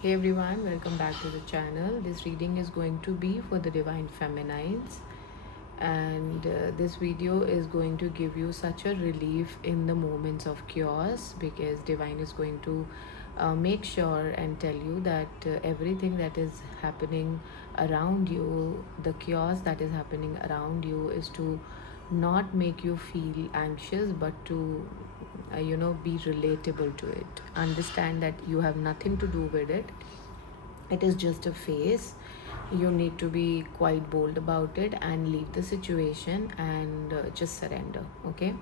Hey everyone, welcome back to the channel. This reading is going to be for the Divine Feminines, and this video is going to give you such a relief in the moments of chaos because Divine is going to make sure and tell you that everything that is happening around you, the chaos that is happening around you, is to not make you feel anxious but to be relatable to it. Understand that you have nothing to do with it. It is just a phase. You need to be quite bold about it and leave the situation and just surrender. Okay.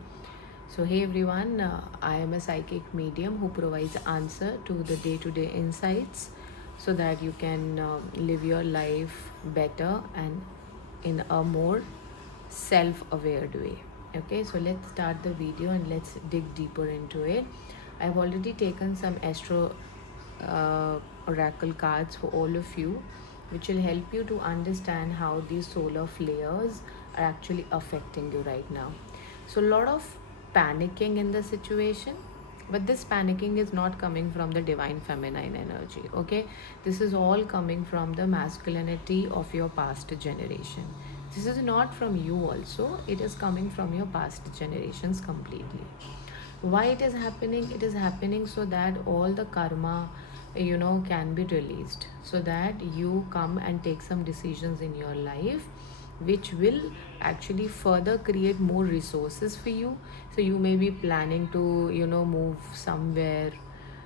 So hey everyone, I am a psychic medium who provides answer to the day-to-day insights so that you can live your life better and in a more self-aware way. Okay, so let's start the video and let's dig deeper into it. I've already taken some astro oracle cards for all of you, which will help you to understand how these solar flares are actually affecting you right now. So a lot of panicking in the situation, but this panicking is not coming from the divine feminine energy. Okay, this is all coming from the masculinity of your past generation. This is not from you also, it is coming from your past generations completely. Why it is happening? It is happening so that all the karma can be released, so that you come and take some decisions in your life which will actually further create more resources for you. So you may be planning to move somewhere,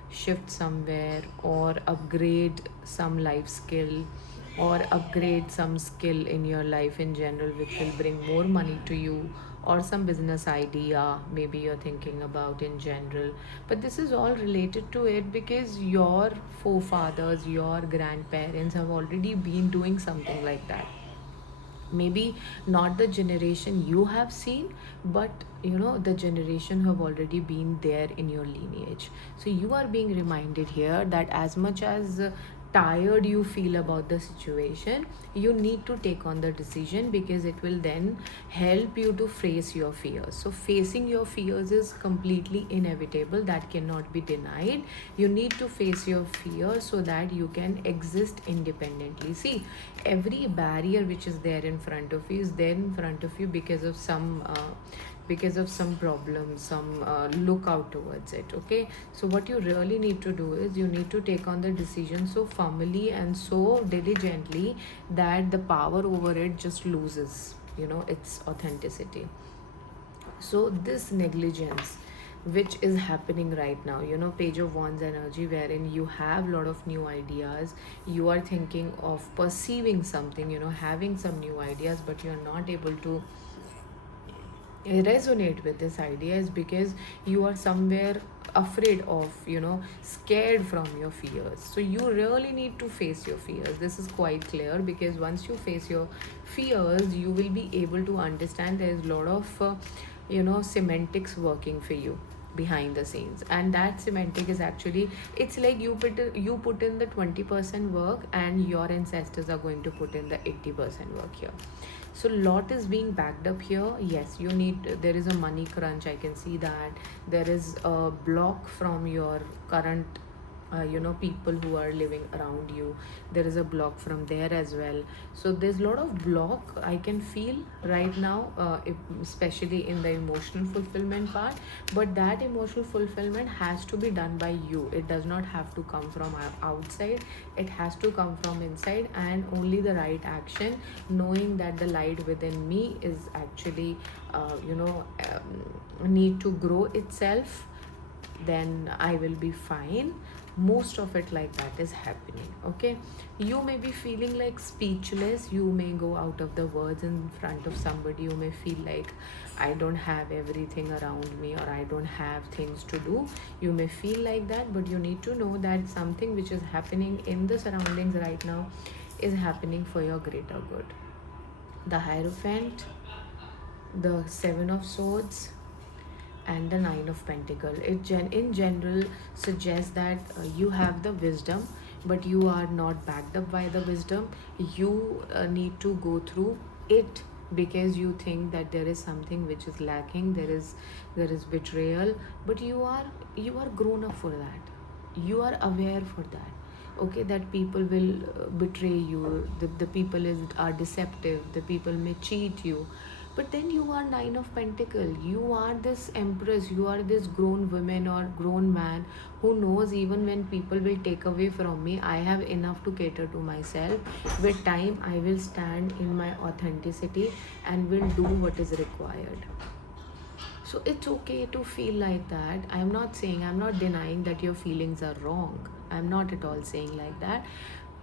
shift somewhere, or upgrade some life skill, or upgrade some skill in your life in general, which will bring more money to you, or some business idea maybe you're thinking about in general. But this is all related to it because your forefathers, your grandparents have already been doing something like that. Maybe not the generation you have seen, but the generation who have already been there in your lineage. So you are being reminded here that as much as tired you feel about the situation, you need to take on the decision because it will then help you to face your fears. So facing your fears is completely inevitable, that cannot be denied. You need to face your fears so that you can exist independently. See, every barrier which is there in front of you is there in front of you because of some problem, some lookout towards it. Okay, so what you really need to do is you need to take on the decision so firmly and so diligently that the power over it just loses its authenticity. So this negligence which is happening right now, page of wands energy, wherein you have a lot of new ideas, you are thinking of perceiving something, having some new ideas, but you're not able to resonate with this idea, is because you are somewhere afraid of, scared from your fears. So you really need to face your fears. This is quite clear because once you face your fears, you will be able to understand there is a lot of semantics working for you behind the scenes, and that semantic is actually, it's like you put in the 20% work and your ancestors are going to put in the 80% work here. So lot is being backed up here. Yes, you need, there is a money crunch, I can see that. There is a block from your current people who are living around you. There is a block from there as well. So there's a lot of block I can feel right now, especially in the emotional fulfillment part. But that emotional fulfillment has to be done by you. It does not have to come from outside, it has to come from inside. And only the right action, knowing that the light within me is actually need to grow itself, then I will be fine. Most of it like that is happening. Okay, you may be feeling like speechless, you may go out of the words in front of somebody, you may feel like I don't have everything around me, or I don't have things to do. You may feel like that, but you need to know that something which is happening in the surroundings right now is happening for your greater good. The Hierophant, the Seven of Swords, and the Nine of Pentacle, in general suggests that you have the wisdom, but you are not backed up by the wisdom. You need to go through it because you think that there is something which is lacking, there is betrayal, but you are grown up for that, you are aware for that. okay, that people will betray you, the people are deceptive, the people may cheat you. But then you are Nine of Pentacle, you are this empress, you are this grown woman or grown man who knows even when people will take away from me, I have enough to cater to myself. With time I will stand in my authenticity and will do what is required. So it's okay to feel like that. I'm not saying, I'm not denying that your feelings are wrong. I'm not at all saying like that.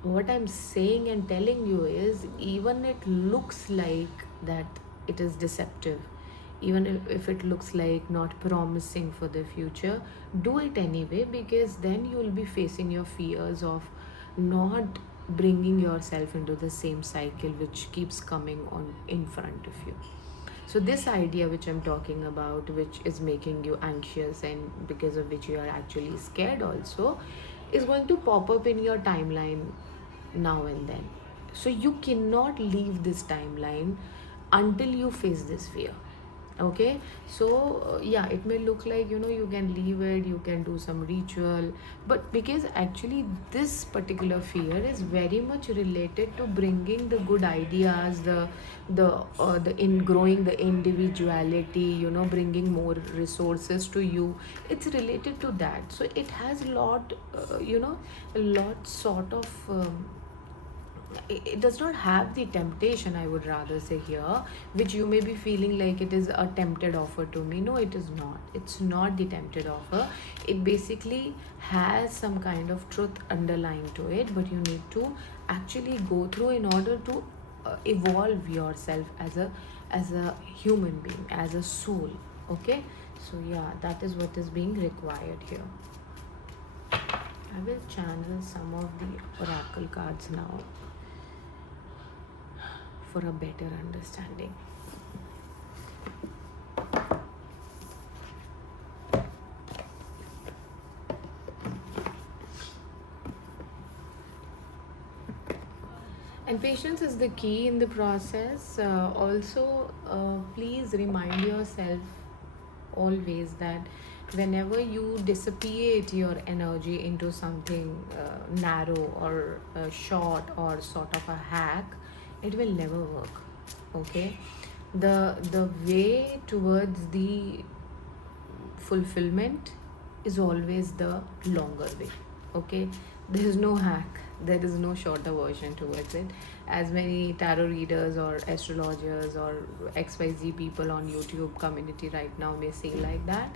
What I'm saying and telling you is, even it looks like that it is deceptive, even if it looks like not promising for the future, do it anyway, because then you will be facing your fears of not bringing yourself into the same cycle which keeps coming on in front of you. So this idea which I'm talking about, which is making you anxious and because of which you are actually scared also, is going to pop up in your timeline now and then. So you cannot leave this timeline until you face this fear. Okay, so yeah, it may look like, you can leave it, you can do some ritual, but because actually this particular fear is very much related to bringing the good ideas, the in growing the individuality, bringing more resources to you. It's related to that, so it has a lot, a lot sort of it does not have the temptation, I would rather say here, which you may be feeling like it is a tempted offer to me. No, it is not. It's not the tempted offer. It basically has some kind of truth underlying to it, but you need to actually go through in order to evolve yourself as a human being, as a soul. Okay, so yeah, that is what is being required here. I will channel some of the oracle cards now for a better understanding. And patience is the key in the process. Also, please remind yourself always that whenever you dissipate your energy into something narrow or short or sort of a hack, it will never work. Okay, the way towards the fulfillment is always the longer way. Okay, there is no hack, there is no shorter version towards it. As many tarot readers or astrologers or xyz people on YouTube community right now may say like that,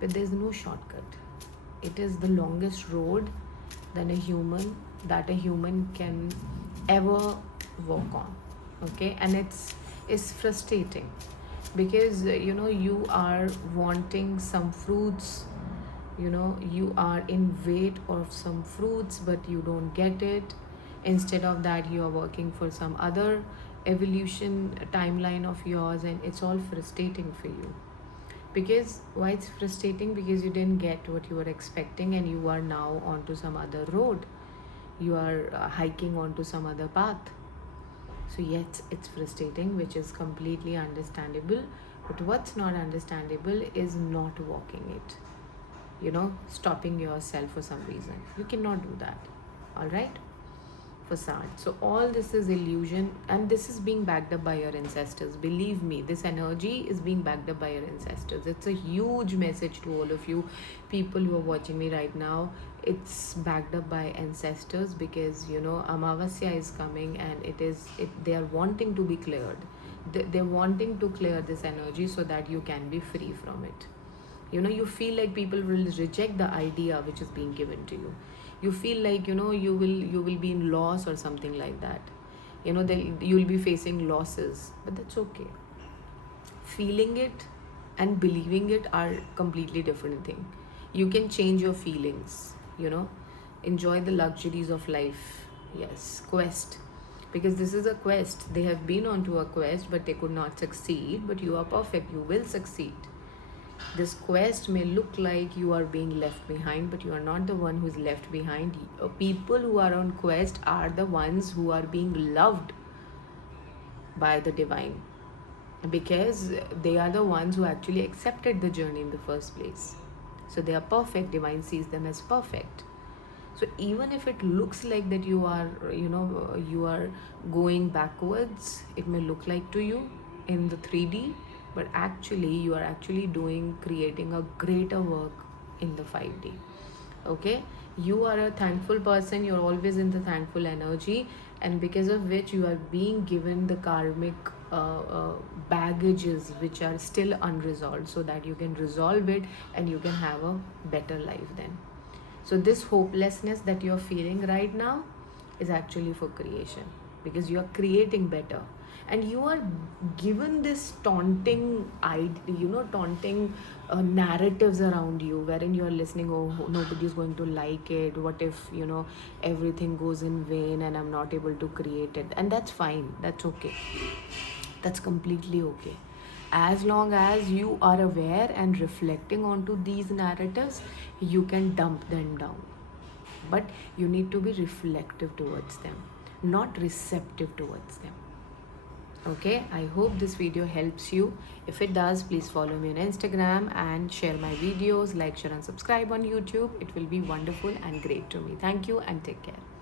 but there's no shortcut. It is the longest road than a human that a human can ever walk on. Okay, and it's frustrating because you are wanting some fruits, you are in wait of some fruits but you don't get it. Instead of that, you are working for some other evolution timeline of yours, and it's all frustrating for you. Because why it's frustrating? Because you didn't get what you were expecting and you are now onto some other road, you are hiking onto some other path. So yes, it's frustrating, which is completely understandable. But what's not understandable is not walking it, stopping yourself for some reason. You cannot do that. All right? Facade. So all this is illusion, and this is being backed up by your ancestors. Believe me, this energy is being backed up by your ancestors. It's a huge message to all of you people who are watching me right now. It's backed up by ancestors because Amavasya is coming, and they are wanting to be cleared. They're wanting to clear this energy so that you can be free from it. You feel like people will reject the idea which is being given to you. You feel like you will be in loss or something like that. You'll be facing losses, but that's okay. Feeling it and believing it are completely different thing. You can change your feelings, enjoy the luxuries of life. Yes, quest, because this is a quest. They have been onto a quest but they could not succeed, but you are perfect, you will succeed. This quest may look like you are being left behind, but you are not the one who's left behind. People who are on quest are the ones who are being loved by the divine, because they are the ones who actually accepted the journey in the first place. So they are perfect. Divine sees them as perfect. So even if it looks like that you are, you are going backwards, it may look like to you in the 3D, but actually you are actually doing, creating a greater work in the 5D. Okay, you are a thankful person, you're always in the thankful energy, and because of which you are being given the karmic baggages which are still unresolved, so that you can resolve it and you can have a better life then. So this hopelessness that you're feeling right now is actually for creation, because you are creating better, and you are given this taunting narratives around you, wherein you are listening, oh, nobody's going to like it, what if, everything goes in vain and I'm not able to create it. And that's fine, that's okay, that's completely okay. As long as you are aware and reflecting onto these narratives, you can dump them down. But you need to be reflective towards them, not receptive towards them. Okay, I hope this video helps you. If it does, please follow me on Instagram and share my videos, like, share, and subscribe on YouTube. It will be wonderful and great to me. Thank you and take care.